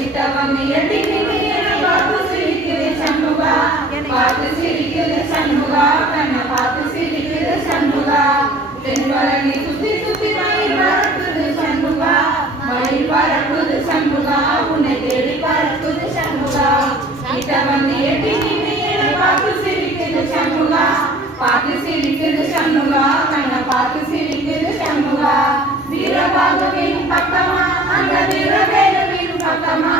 சித்தவம் எட்டினிமையன பார்த்து சிரிக்குது சண்முகா, பார்த்து சிரிக்குது சண்முகா, கண்ணை பார்த்து சிரிக்குது சண்முகா. தென்பழனி சுத்தி சுத்தி மயில் பறக்குது சண்முகா, மயில் பறக்குது சண்முகா, உன்னை தேடி பறக்குது சண்முகா. சித்தவம் எட்டினிமையன பார்த்து சிரிக்குது சண்முகா, பார்த்து சிரிக்குது சண்முகா, கண்ணை பார்த்து சிரிக்குது சண்முகா. வீரபாகுவின் பக்கமா அந்த வீரவேலுவின் பக்கமா,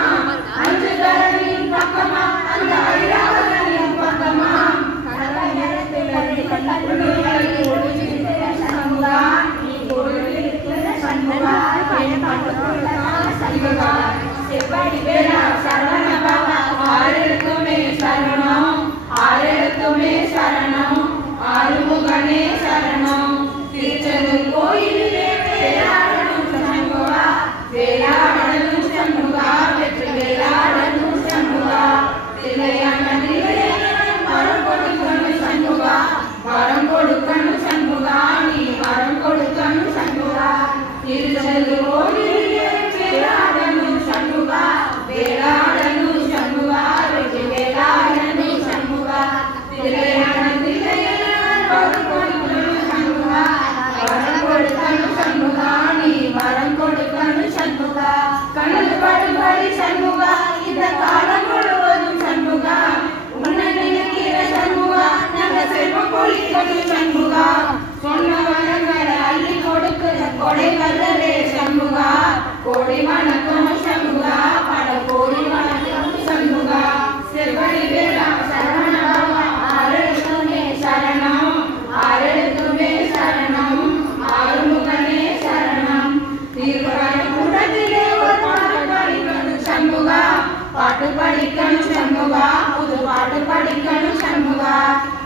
அஞ்சுதரனின் பக்கமா அந்த ஐராவதனின் பக்கமா, சண்முகா நீ பொருளிருக்கிற சண்முகா, என் பட்டுதான் சண்முகா. செவ்வடி வேளா சரவண பவா, ஆறெழுத்துமே சரணம், ஆறெழுத்துமே சரணம், ஆறுமுகனே சரணம். திருச்செந்தூர் கோயிலிலே வேளாடனும் சண்முகா, வேளாடனும் சண்முகா, வெற்றி வேளாடனும் சண்முகா. தில்லையான நிலையம் வரம் கொடுக்கணும் சண்முகா, வரம் கொடுக்கணும் சண்முகா, நீ வரம் கொடுக்கணும் சண்முகா. திருச்செந்தூர் கோயிலிலே வேளாடனும் சண்முகா, வேளாடனும் சண்முகா, வெற்றி வேளாடனும் சண்முகா. தில்லையான நிலையம் வரம் கொடுக்கணும் சண்முகா, வரம் கொடுக்கணும் சண்முகா, நீ வரம் கொடுக்கணும் சண்முகா. கண்ணு படுபடி சண்முகா, இந்த காலம் முழுவதும் சண்முகா, உன்னை நினைக்கிற சண்முகா, நல்ல செல்வம் கொளிக்கணும் சண்முகா. சொன்ன வரங்களை அள்ளி கொடுக்கிற கொடை வல்லலே சண்முகா, கோடி வணக்கம் சண்முகா, பல கோடி வணக்கம் சண்முகா. செவ்வடி வேளா சரவண பவா, ஆறெழுத்துமே சரணம், ஆறெழுத்துமே சரணம், ஆறுமுகனே சரணம். திருப்பரங்குன்றத்திலே ஒரு பாட்டு படிக்கணும் சண்முகா, பாட்டு படிக்கணும் சண்முகா, புது பாட்டு படிக்கணும் சண்முகா.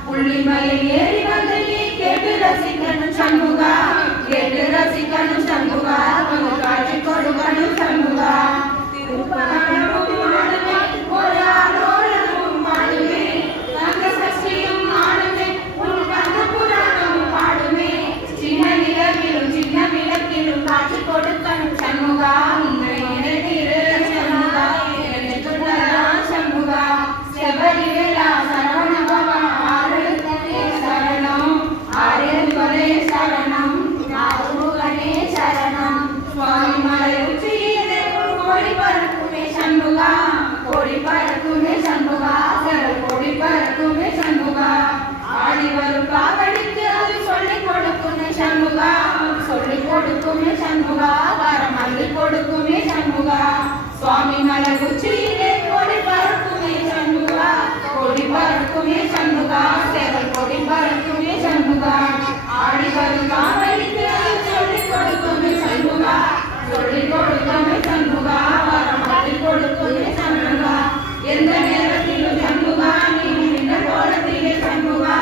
புள்ளிமயில் ஏறி வந்து நீ கேட்டு ரசிக்கணும் சண்முகா, கேட்டு ரசிக்கணும் சண்முகா, ஒரு காட்சி கொடுக்கணும் சண்முகா. திருப்பரங்குன்றம் ஆடுமே, ஒரு ஆலோலமும் பாடுமே, தங்க சஷ்டியும் ஆடுமே, உன் கந்த புராணமும் பாடுமே. சின்ன நிலவிலும் சின்ன விளக்கிலும் காட்சி கொடுக்கணும் சண்முகா, உன்னை நினைத்திரு சண்முகா, என்னை சொன்னதான் சண்முகா. செவ்வடி வேளா சரவண பவா, ஆறெழுத்தே சரணம், ஆறெழுத்தே சரணம், ஆறுமுகனே சரணம். சுவாமி மலை உச்சியிலே கோடி பறக்குமே சண்முகா, கோடி பறக்குமே சண்முகா, கோடி பறக்குமே சண்முகா. ஆடி வரும் காவடிக்கு அது சொல்லிக் கொடுக்குமே சண்முகா, சொல்லிக் கொடுக்குமே சண்முகா, வரம் அள்ளி கொடுக்குமே சண்முகா. சுவாமி மலை உச்சியிலே கோடி பறக்குமே சண்முகா, கோடி பறக்குமே சண்முகா, சேவல் கோடி பறக்குமே சண்முகா. ஆடி வரும் காவடிக்கு அது சொல்லிக் கொடுக்குமே சண்முகா, சொல்லிக் கொடுக்குமே சண்முகா, வரம் அள்ளி கொடுக்குமே சண்முகா. எந்த நேரத்திலும் சண்முகா, நீ நின்ற கோலத்திலே சண்முகா,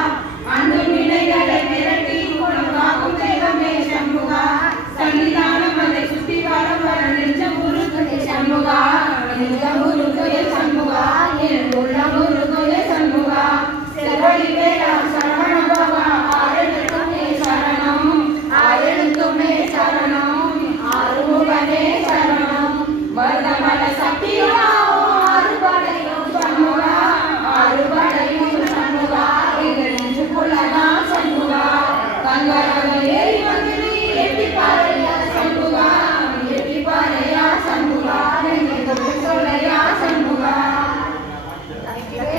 அன்பு நிலைகளை விரட்டி உனக்காகும் தெய்வமே சண்முகா. சன்னிதானம் அதை சுத்தி வரம் வர நெஞ்ச முருகனே சண்முகா, நெஞ்ச முருகைய சண்முகா, என் உள்ள முருகைய சண்முகா. செவ்வடி வேளா சரவண பவா, ஆறெழுத்துமே சரணம், ஆறெழுத்துமே சரணம், ஆறுமுகனே சரணம். மருதமலை